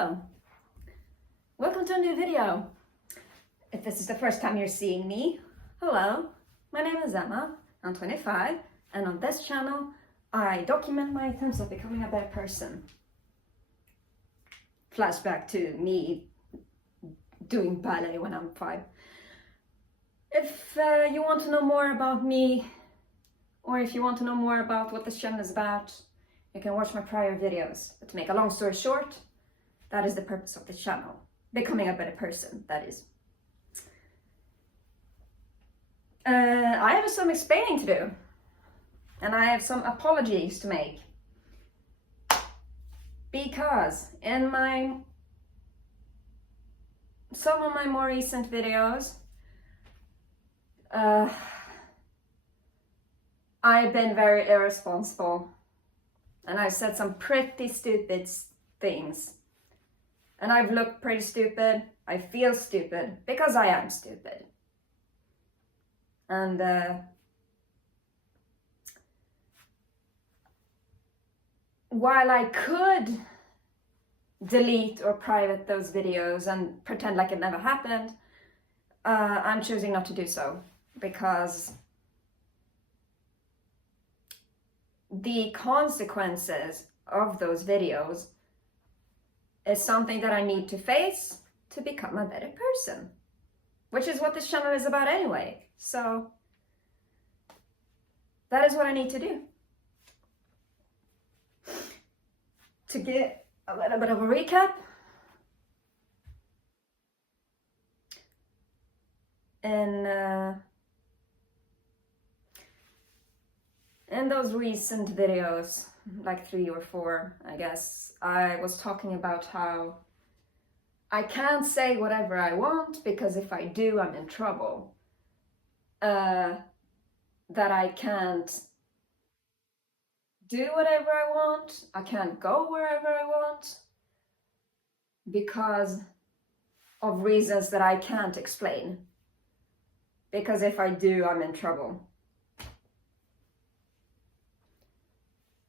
Hello, welcome to a new video. If this is the first time you're seeing me, hello, my name is Emma, I'm 25, and on this channel I document my attempts of becoming a better person. Flashback to me doing ballet when I'm 5. If you want to know more about me, or if you want to know more about what this channel is about, you can watch my prior videos. But to make a long story short, that is the purpose of the channel. Becoming a better person, that is. I have some explaining to do. And I have some apologies to make. Because in some of my more recent videos, I've been very irresponsible. And I've said some pretty stupid things. And I've looked pretty stupid. I feel stupid because I am stupid. And while I could delete or private those videos and pretend like it never happened, I'm choosing not to do so because the consequences of those videos is something that I need to face to become a better person, which is what this channel is about anyway. So that is what I need to do. To get a little bit of a recap, in those recent videos, like 3 or 4, I guess, I was talking about how I can't say whatever I want because if I do, I'm in trouble. That I can't do whatever I want, I can't go wherever I want because of reasons that I can't explain. Because if I do, I'm in trouble.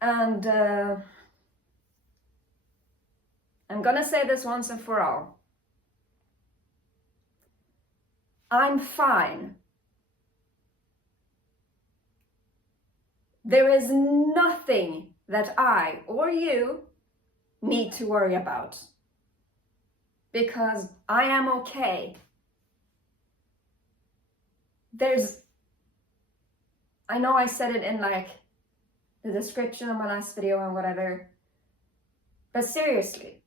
And I'm gonna say this once and for all. I'm fine. There is nothing that I or you need to worry about. Because I am okay. I know I said it in like the description of my last video and whatever, but seriously,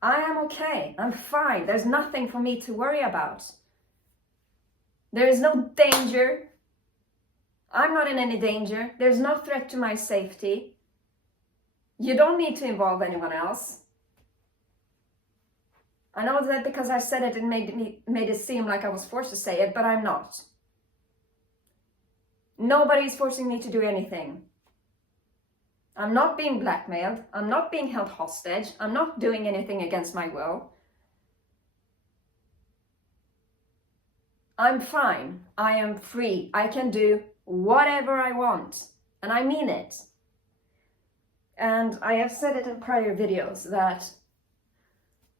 I am okay, I'm fine, there's nothing for me to worry about. There is no danger, I'm not in any danger, there's no threat to my safety. You don't need to involve anyone else. I know that because I said it, it made it seem like I was forced to say it, but I'm not. Nobody's forcing me to do anything. I'm not being blackmailed, I'm not being held hostage, I'm not doing anything against my will. I'm fine, I am free, I can do whatever I want, and I mean it. And I have said it in prior videos that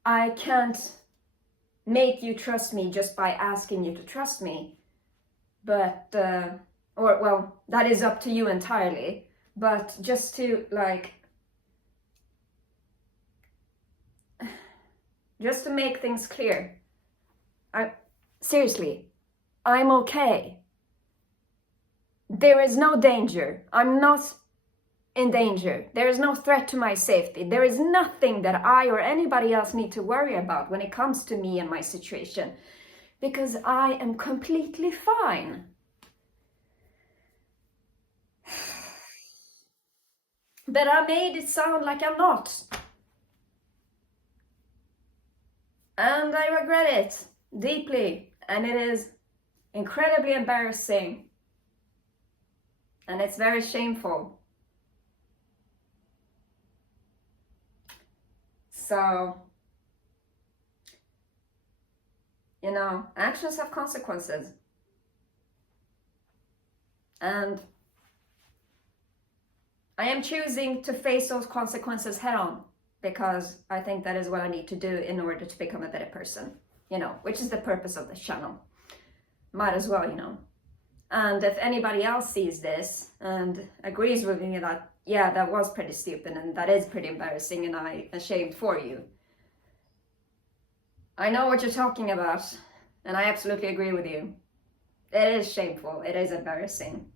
I can't make you trust me just by asking you to trust me, but, well, that is up to you entirely. But just to make things clear, seriously, I'm okay. There is no danger. I'm not in danger. There is no threat to my safety. There is nothing that I or anybody else need to worry about when it comes to me and my situation, because I am completely fine. But I made it sound like I'm not. And I regret it deeply. And it is incredibly embarrassing. And it's very shameful. So, you know, actions have consequences. And I am choosing to face those consequences head on. because I think that is what I need to do in order to become a better person, you know, which is the purpose of this channel. Might as well, you know. And if anybody else sees this and agrees with me that, yeah, that was pretty stupid and that is pretty embarrassing and I'm ashamed for you, I know what you're talking about, and I absolutely agree with you. It is shameful, it is embarrassing.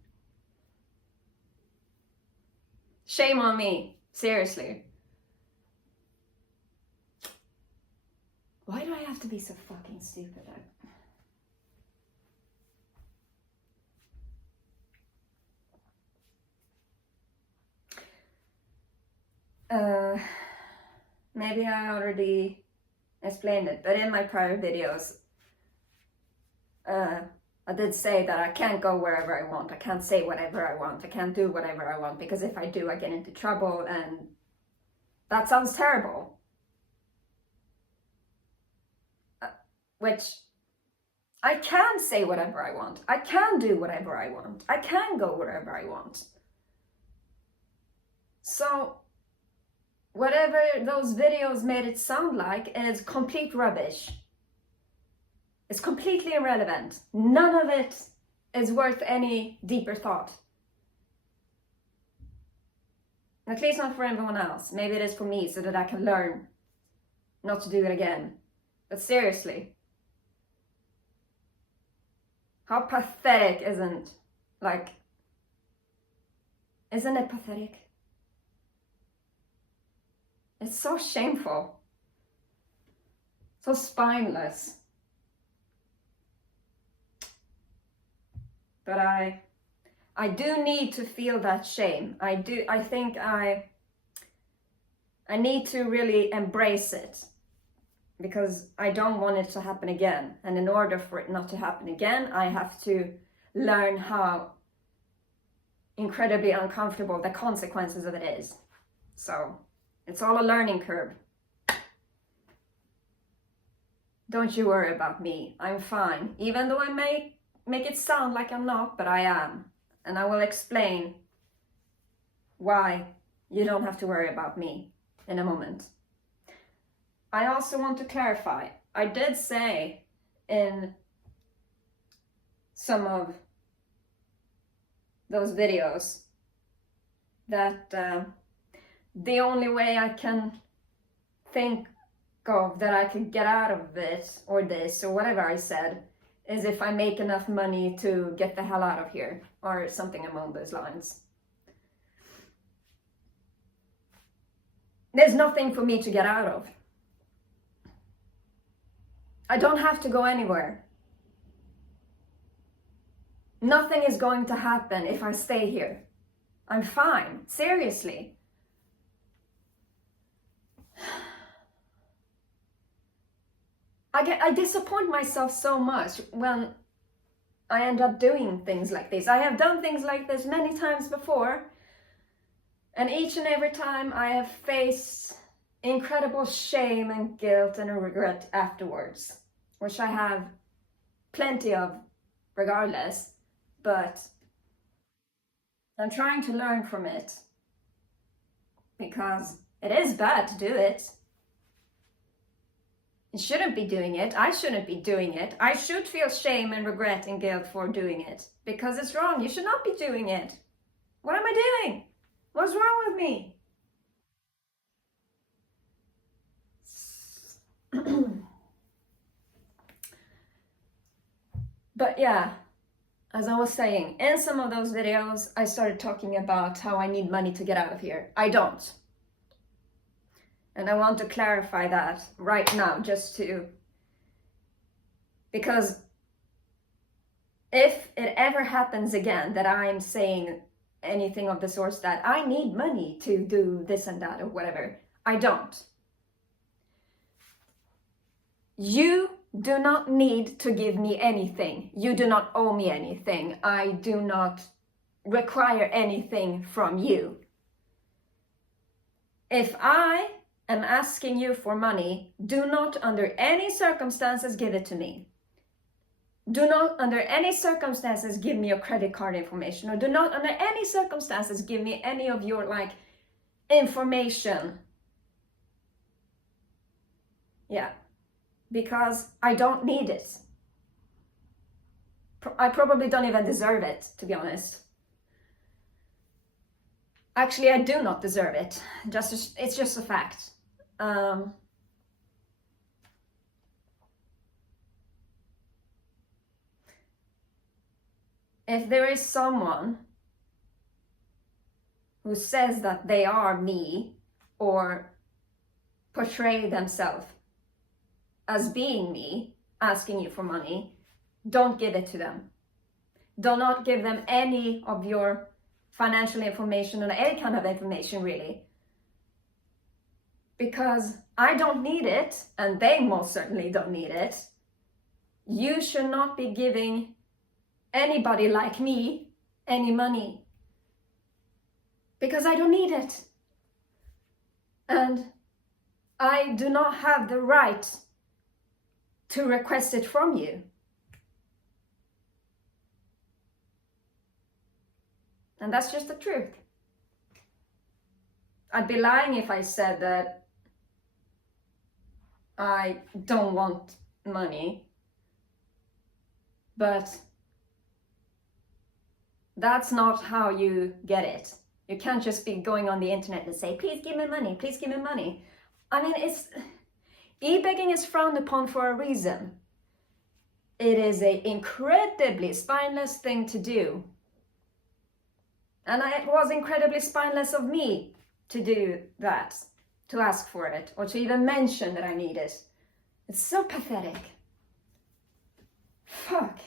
Shame on me, seriously. Why do I have to be so fucking stupid? Maybe I already explained it, but in my prior videos, I did say that I can't go wherever I want, I can't say whatever I want, I can't do whatever I want, because if I do, I get into trouble, and that sounds terrible. Which, I can say whatever I want, I can do whatever I want, I can go wherever I want. So, whatever those videos made it sound like is complete rubbish. It's completely irrelevant. None of it is worth any deeper thought. At least not for everyone else. Maybe it is for me so that I can learn not to do it again. But seriously, how pathetic isn't it pathetic? It's so shameful, so spineless. But I do need to feel that shame. I think I need to really embrace it, because I don't want it to happen again. And in order for it not to happen again, I have to learn how incredibly uncomfortable the consequences of it is. So it's all a learning curve. Don't you worry about me. I'm fine. Even though I may make it sound like I'm not, but I am. And I will explain why you don't have to worry about me in a moment. I also want to clarify. I did say in some of those videos that the only way I can think of that I could get out of it, or this, or whatever I said, is if I make enough money to get the hell out of here, or something along those lines. There's nothing for me to get out of. I don't have to go anywhere. Nothing is going to happen if I stay here. I'm fine, seriously. I disappoint myself so much when I end up doing things like this. I have done things like this many times before, and each and every time I have faced incredible shame and guilt and regret afterwards, which I have plenty of regardless, but I'm trying to learn from it, because it is bad to do it. You shouldn't be doing it. I shouldn't be doing it. I should feel shame and regret and guilt for doing it, because it's wrong. You should not be doing it. What am I doing? What's wrong with me? But yeah, as I was saying, in some of those videos, I started talking about how I need money to get out of here. I don't. And I want to clarify that right now, because if it ever happens again that I'm saying anything of the sort that I need money to do this and that or whatever, I don't. You do not need to give me anything. You do not owe me anything. I do not require anything from you. If I am asking you for money, do not under any circumstances give it to me. Do not under any circumstances give me your credit card information, or do not under any circumstances give me any of your information Yeah, because I don't need it. I probably don't even deserve it, to be honest. Actually, I do not deserve it. It's just a fact. If there is someone who says that they are me or portray themselves as being me, asking you for money, don't give it to them. Do not give them any of your financial information or any kind of information, really. Because I don't need it, and they most certainly don't need it. You should not be giving anybody like me any money. Because I don't need it. And I do not have the right to request it from you. And that's just the truth. I'd be lying if I said that I don't want money. But that's not how you get it. You can't just be going on the internet and say, please give me money, please give me money. I mean, e-begging is frowned upon for a reason. It is an incredibly spineless thing to do. And it was incredibly spineless of me to do that, to ask for it, or to even mention that I need it. It's so pathetic. Fuck.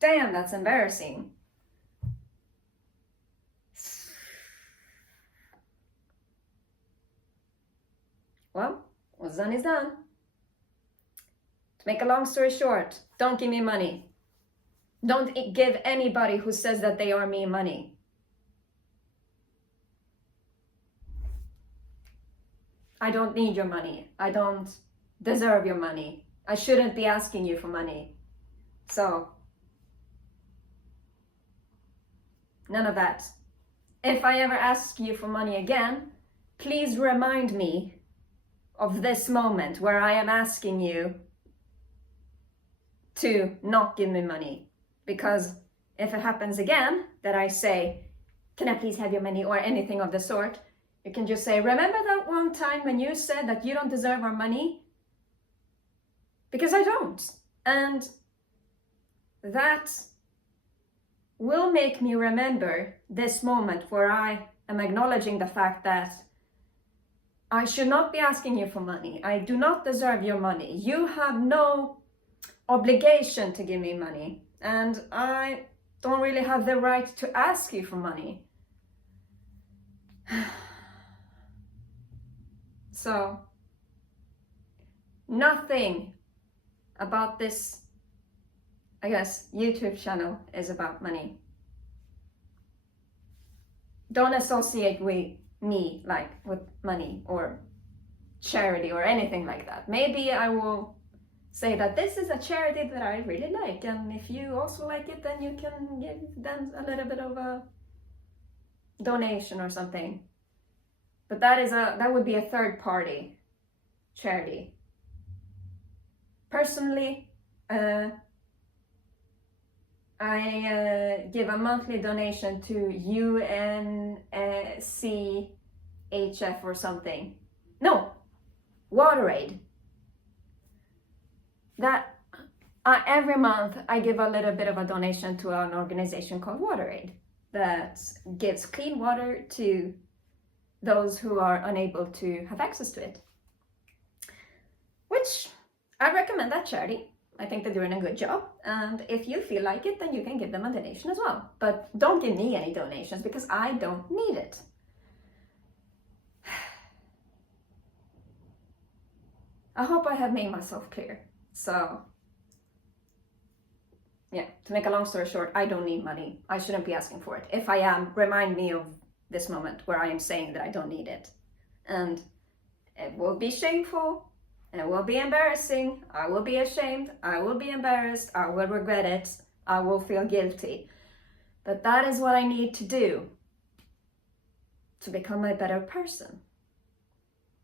Damn, that's embarrassing. Well, what's done is done. To make a long story short, don't give me money. Don't give anybody who says that they are me money. I don't need your money. I don't deserve your money. I shouldn't be asking you for money. So, none of that. If I ever ask you for money again, please remind me of this moment where I am asking you to not give me money. Because if it happens again, that I say, can I please have your money, or anything of the sort, you can just say, remember that one time when you said that you don't deserve our money? Because I don't. And that will make me remember this moment where I am acknowledging the fact that I should not be asking you for money. I do not deserve your money. You have no obligation to give me money. And I don't really have the right to ask you for money. So, nothing about this, I guess, YouTube channel is about money. Don't associate with me like with money or charity or anything like that. Maybe I will say that this is a charity that I really like, and if you also like it, then you can give them a little bit of a donation or something. But that would be a third party charity. Personally, I give a monthly donation to UNCHF or something. No, WaterAid. That every month I give a little bit of a donation to an organization called WaterAid that gives clean water to those who are unable to have access to it. Which I recommend that charity. I think they're doing a good job, and if you feel like it, then you can give them a donation as well. But don't give me any donations because I don't need it. I hope I have made myself clear. So, yeah, to make a long story short, I don't need money. I shouldn't be asking for it. If I am, remind me of this moment where I am saying that I don't need it. And it will be shameful. It will be embarrassing. I will be ashamed. I will be embarrassed. I will regret it. I will feel guilty. But that is what I need to do to become a better person.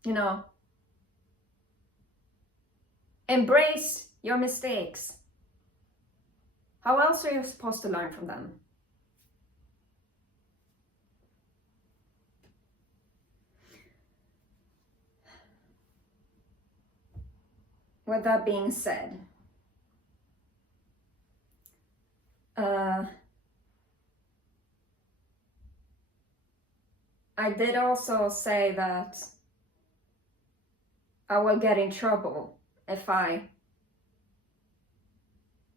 You know, Embrace your mistakes. How else are you supposed to learn from them? With that being said, I did also say that I will get in trouble if I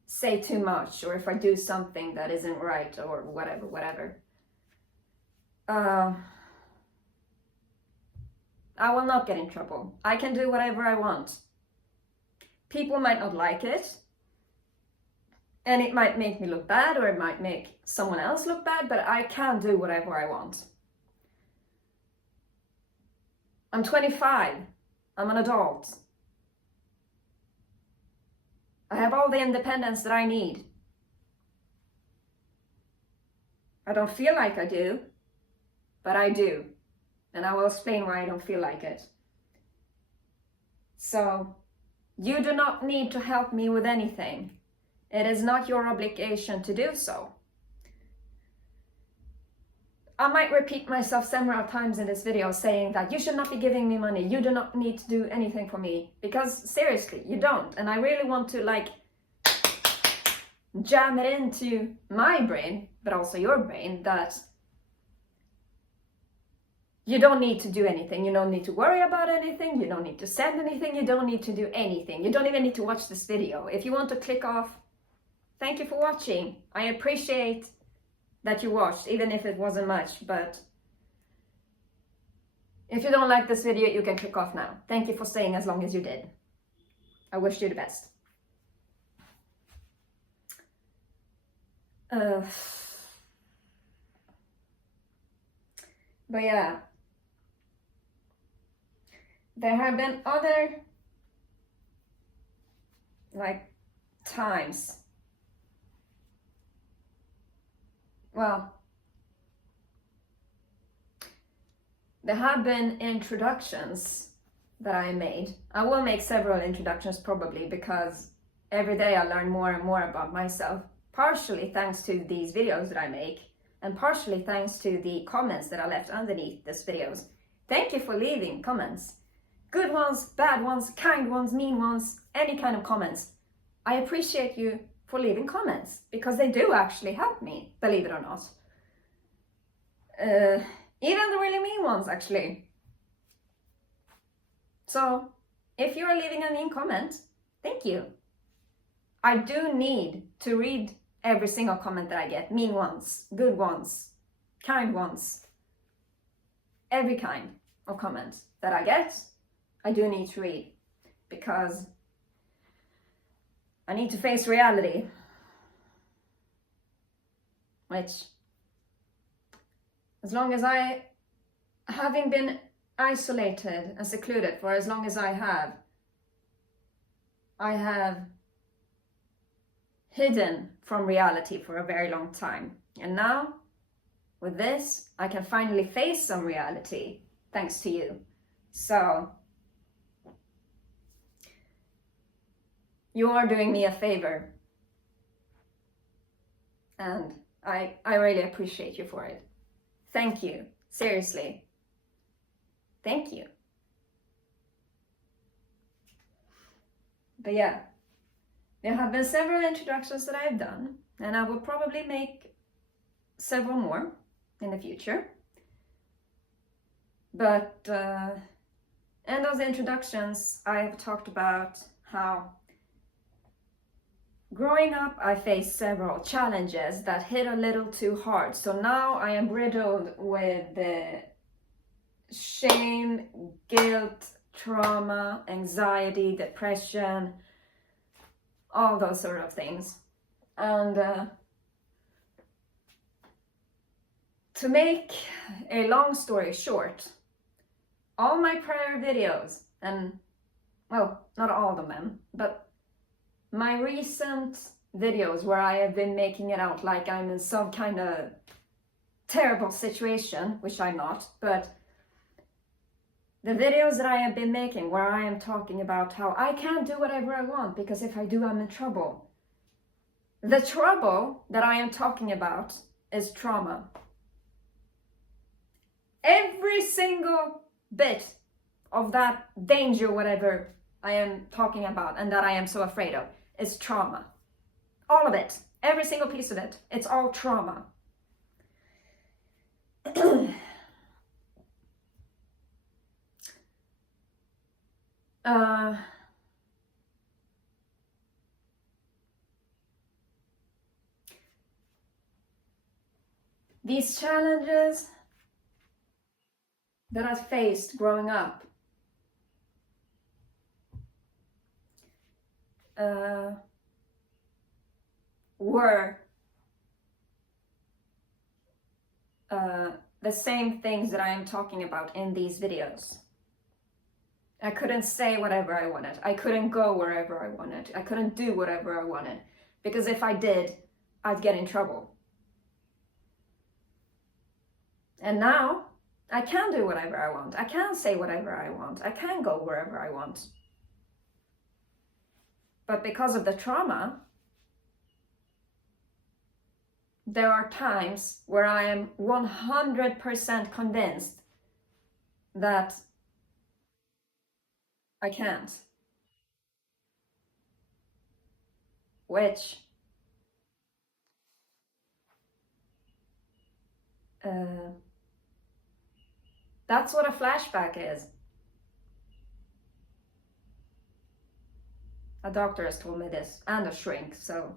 say too much or if I do something that isn't right or whatever. I will not get in trouble. I can do whatever I want. People might not like it, and it might make me look bad or it might make someone else look bad, but I can do whatever I want. I'm 25. I'm an adult. I have all the independence that I need. I don't feel like I do, but I do. And I will explain why I don't feel like it. So, you do not need to help me with anything. It is not your obligation to do so. I might repeat myself several times in this video saying that you should not be giving me money. You do not need to do anything for me. Because seriously, you don't. And I really want to like jam it into my brain, but also your brain, that you don't need to do anything. You don't need to worry about anything. You don't need to send anything. You don't need to do anything. You don't even need to watch this video. If you want to click off, thank you for watching. I appreciate that you watched, even if it wasn't much, but if you don't like this video, you can click off now. Thank you for staying as long as you did. I wish you the best. But yeah, there have been other like times. Well, there have been introductions that I made. I will make several introductions probably, because every day I learn more and more about myself, partially thanks to these videos that I make, and partially thanks to the comments that I left underneath these videos. Thank you for leaving comments. Good ones, bad ones, kind ones, mean ones, any kind of comments. I appreciate you for leaving comments, because they do actually help me, believe it or not. Even the really mean ones, actually. So, if you are leaving a mean comment, thank you. I do need to read every single comment that I get. Mean ones, good ones, kind ones. Every kind of comment that I get, I do need to read, because I need to face reality, which, as long as having been isolated and secluded for as long as I have hidden from reality for a very long time. And now, with this, I can finally face some reality, thanks to you. So, you are doing me a favor, and I really appreciate you for it. Thank you, seriously. Thank you. But yeah, there have been several introductions that I've done, and I will probably make several more in the future. But in those introductions, I have talked about how growing up, I faced several challenges that hit a little too hard. So now I am riddled with the shame, guilt, trauma, anxiety, depression, all those sort of things. And to make a long story short, all my prior videos, and well, not all of them, but my recent videos where I have been making it out like I'm in some kind of terrible situation, which I'm not, but The videos that I have been making where I am talking about how I can't do whatever I want because if I do, I'm in trouble. The trouble that I am talking about is trauma. Every single bit of that danger, whatever I am talking about and that I am so afraid of, is trauma. All of it. Every single piece of it. It's all trauma. These challenges that I faced growing up were the same things that I am talking about in these videos. I couldn't say whatever I wanted. I couldn't go wherever I wanted. I couldn't do whatever I wanted. Because if I did, I'd get in trouble. And now, I can do whatever I want. I can say whatever I want. I can go wherever I want. But because of the trauma, there are times where I am 100% convinced that I can't. Which that's what a flashback is. A doctor has told me this, and a shrink, so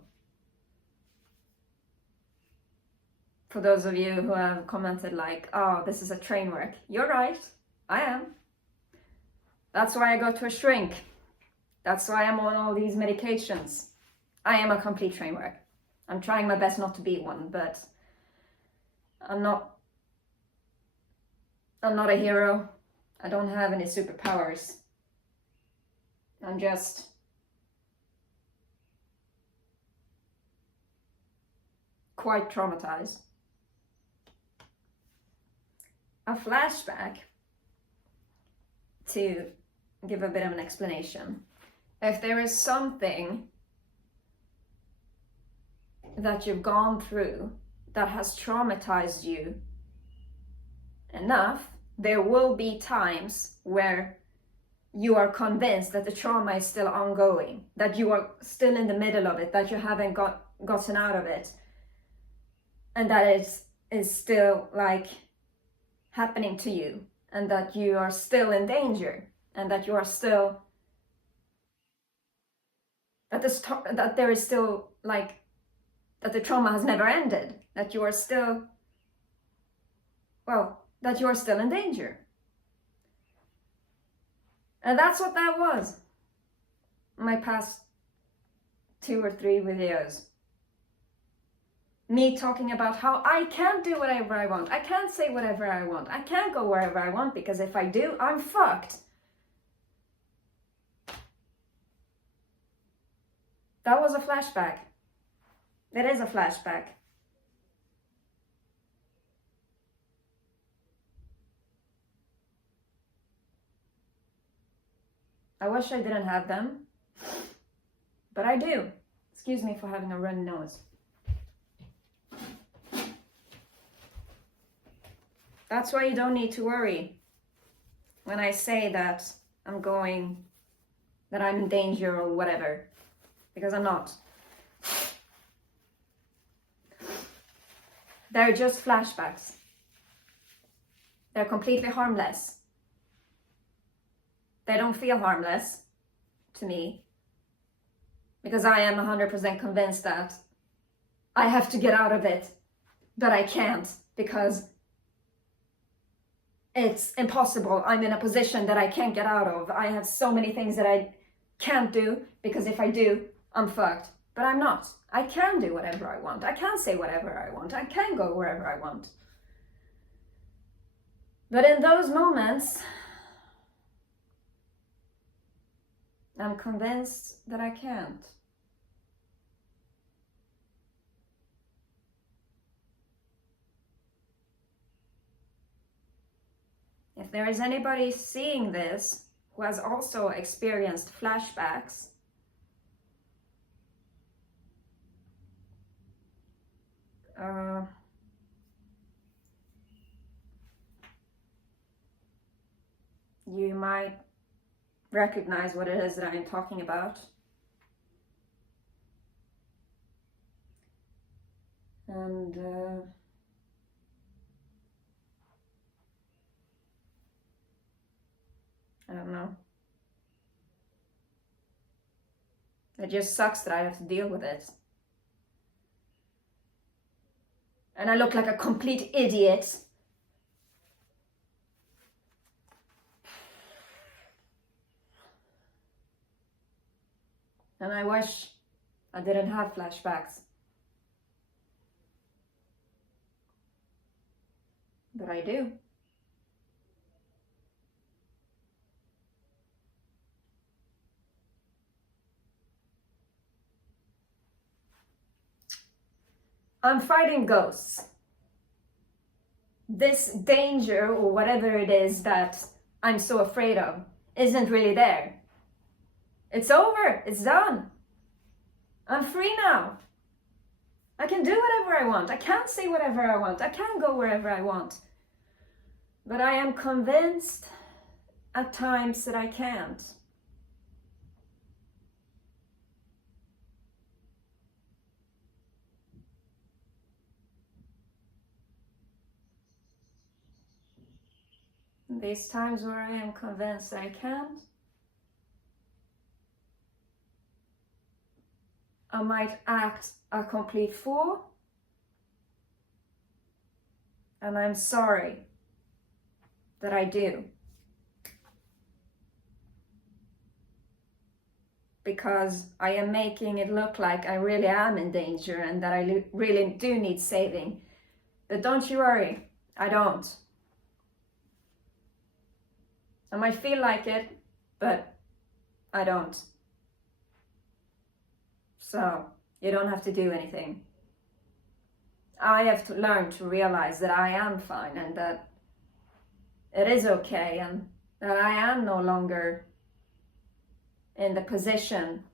for those of you who have commented like, oh, this is a train wreck, you're right, I am. That's why I go to a shrink. That's why I'm on all these medications. I am a complete train wreck. I'm trying my best not to be one, but I'm not a hero. I don't have any superpowers. I'm just quite traumatized. A flashback, to give a bit of an explanation. If there is something that you've gone through that has traumatized you enough, there will be times where you are convinced that the trauma is still ongoing, that you are still in the middle of it, that you haven't gotten out of it, and that it is still like happening to you, and that you are still in danger, and that you are still that there is still like that the trauma has never ended, that you are still, well, that you are still in danger. And that's what that was. My past 2 or 3 videos. Me talking about how I can't do whatever I want. I can't say whatever I want. I can't go wherever I want because if I do, I'm fucked. That was a flashback. It is a flashback. I wish I didn't have them, but I do. Excuse me for having a runny nose. That's why you don't need to worry when I say that I'm in danger or whatever, because I'm not. They're just flashbacks. They're completely harmless. They don't feel harmless to me because I am 100% convinced that I have to get out of it, but I can't because it's impossible. I'm in a position that I can't get out of. I have so many things that I can't do because if I do, I'm fucked. But I'm not. I can do whatever I want. I can say whatever I want. I can go wherever I want. But in those moments, I'm convinced that I can't. if there is anybody seeing this who has also experienced flashbacks, you might recognize what it is that I'm talking about. And I don't know. It just sucks that I have to deal with it. And I look like a complete idiot. And I wish I didn't have flashbacks. But I do. I'm fighting ghosts. This danger, or whatever it is that I'm so afraid of, isn't really there. It's over. It's done. I'm free now. I can do whatever I want. I can say whatever I want. I can go wherever I want. But I am convinced at times that I can't. These times where I am convinced I can't, I might act a complete fool, and I'm sorry that I do. Because I am making it look like I really am in danger and that I really do need saving. But don't you worry, I don't. I might feel like it, but I don't. So, you don't have to do anything. I have to learn to realize that I am fine and that it is okay and that I am no longer in the position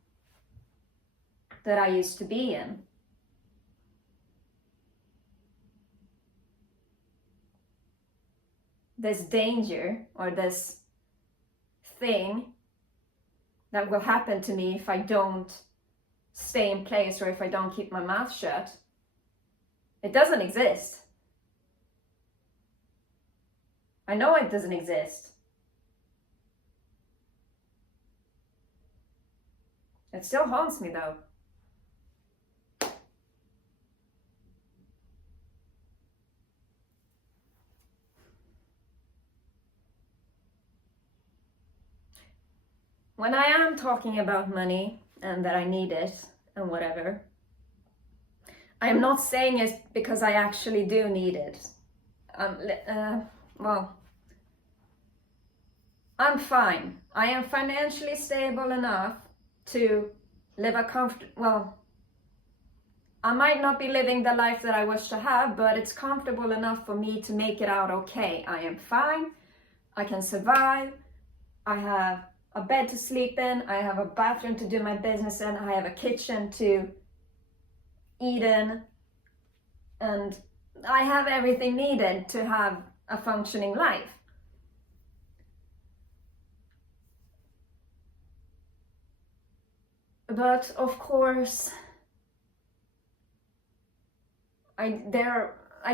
that I used to be in. This danger or this thing that will happen to me if I don't stay in place or if I don't keep my mouth shut, it doesn't exist. I know it doesn't exist. It still haunts me though. When I am talking about money and that I need it and whatever, I am not saying it because I actually do need it. Well, I'm fine. I am financially stable enough to live a I might not be living the life that I wish to have, but it's comfortable enough for me to make it out okay. I am fine. I can survive. I have a bed to sleep in. I have a bathroom to do my business in. I have a kitchen to eat in. And I have everything needed to have a functioning life. But of course, I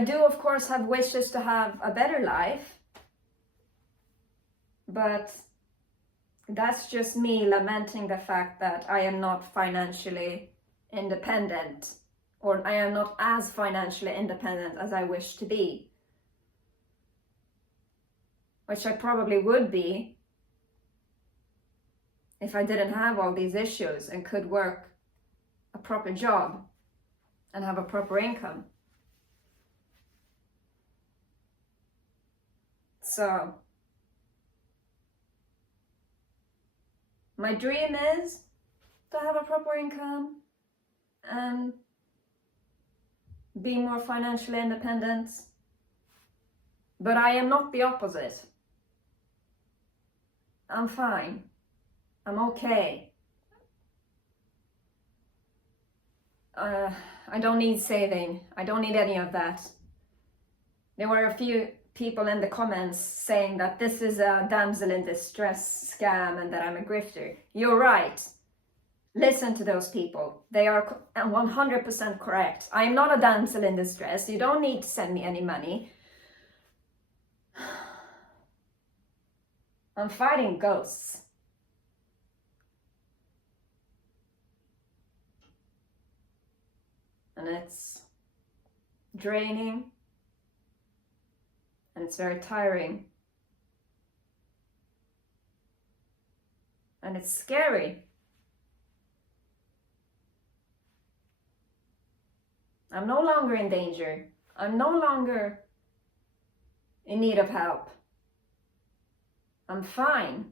do of course have wishes to have a better life, but that's just me lamenting the fact that I am not financially independent, or I am not as financially independent as I wish to be, which I probably would be if I didn't have all these issues and could work a proper job and have a proper income. So, my dream is to have a proper income and be more financially independent. But I am not the opposite. I'm fine. I'm okay. I don't need saving. I don't need any of that. There were a few people in the comments saying that this is a damsel in distress scam and that I'm a grifter. You're right. Listen to those people. They are 100% correct. I am not a damsel in distress. You don't need to send me any money. I'm fighting ghosts. And it's draining. And it's very tiring. And it's scary. I'm no longer in danger. I'm no longer in need of help. I'm fine.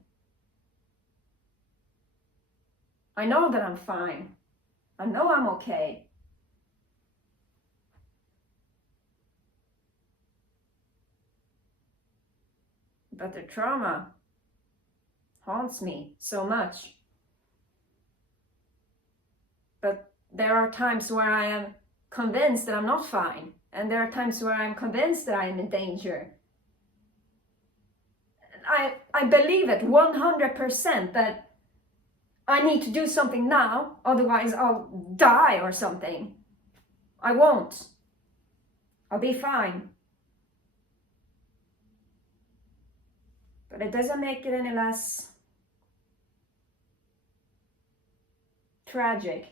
I know that I'm fine. I know I'm okay. But the trauma haunts me so much. But there are times where I am convinced that I'm not fine. And there are times where I'm convinced that I am in danger. I believe it 100% that I need to do something now, otherwise I'll die or something. I won't. I'll be fine. But it doesn't make it any less tragic.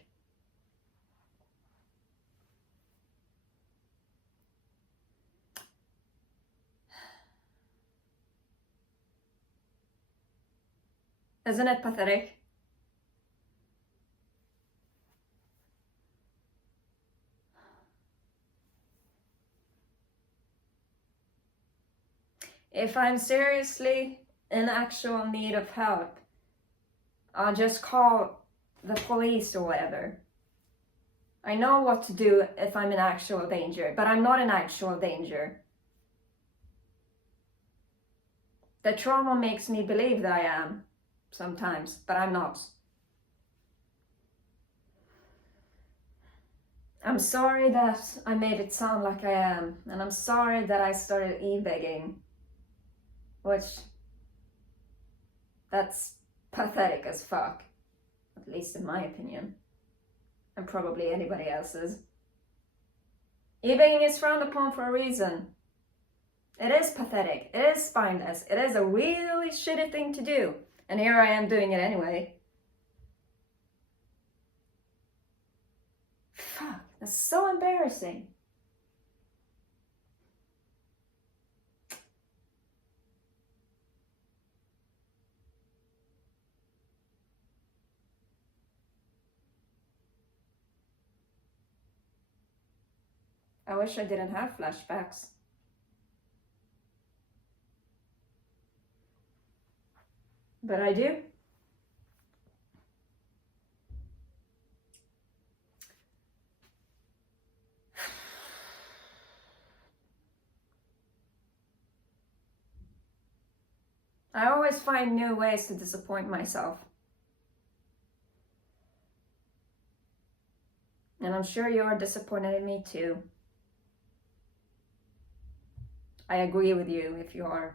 Isn't it pathetic? If I'm seriously in actual need of help, I'll just call the police or whatever. I know what to do if I'm in actual danger, but I'm not in actual danger. The trauma makes me believe that I am sometimes, but I'm not. I'm sorry that I made it sound like I am, and I'm sorry that I started e-begging, which that's pathetic as fuck, at least in my opinion, and probably anybody else's. E-begging is frowned upon for a reason. It is pathetic, it is spineless, it is a really shitty thing to do, and here I am doing it anyway. Fuck, that's so embarrassing. I wish I didn't have flashbacks. But I do. I always find new ways to disappoint myself. And I'm sure you are disappointed in me too. I agree with you if you are.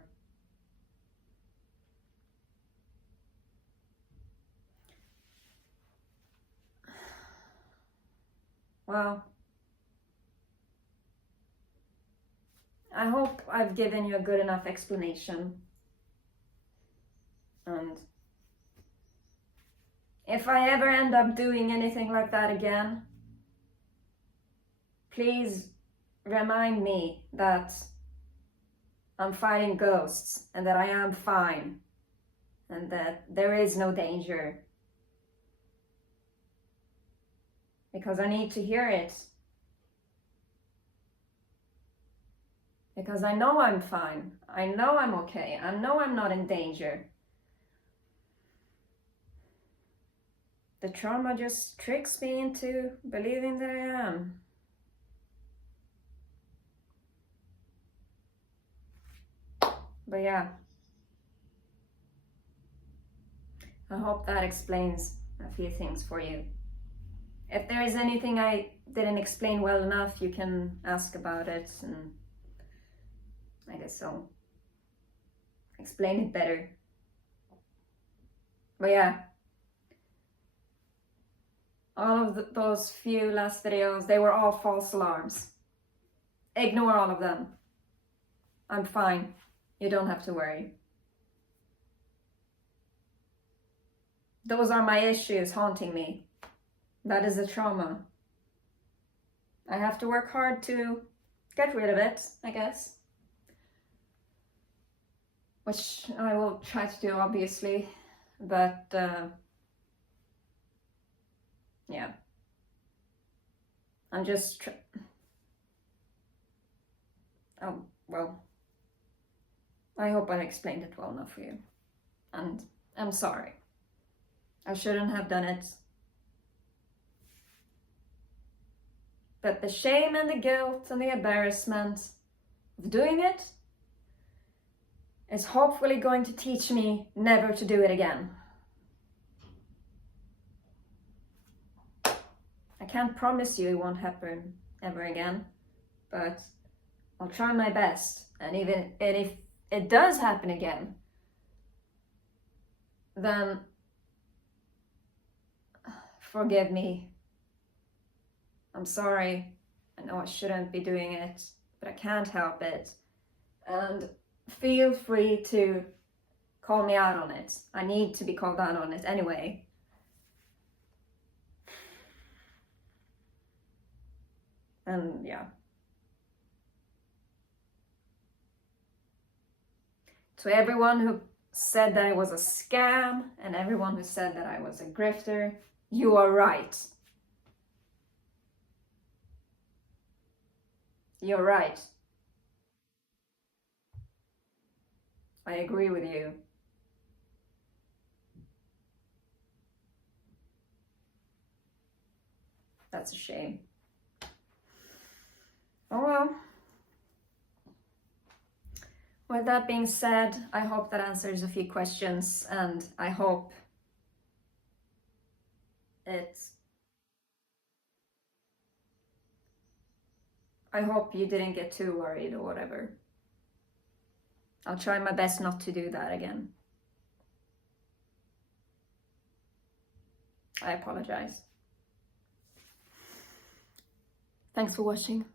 Well, I hope I've given you a good enough explanation. And if I ever end up doing anything like that again, please remind me that I'm fighting ghosts and that I am fine and that there is no danger. Because I need to hear it. Because I know I'm fine. I know I'm okay. I know I'm not in danger. The trauma just tricks me into believing that I am. But yeah. I hope that explains a few things for you. If there is anything I didn't explain well enough, you can ask about it, and I guess I'll explain it better. But yeah, all of those few last videos, they were all false alarms. Ignore all of them. I'm fine. You don't have to worry. Those are my issues haunting me. That is a trauma. I have to work hard to get rid of it, I guess. Which I will try to do, obviously. But, yeah. I'm just... Oh, well. I hope I explained it well enough for you. And I'm sorry. I shouldn't have done it. But the shame and the guilt and the embarrassment of doing it is hopefully going to teach me never to do it again. I can't promise you it won't happen ever again, but I'll try my best. And even if it does happen again, then forgive me. I'm sorry. I know I shouldn't be doing it, but I can't help it. And feel free to call me out on it. I need to be called out on it anyway. And yeah. To everyone who said that it was a scam and everyone who said that I was a grifter, you are right. You're right. I agree with you. That's a shame. Oh well. With that being said, I hope that answers a few questions, and I hope you didn't get too worried or whatever. I'll try my best not to do that again. I apologize. Thanks for watching.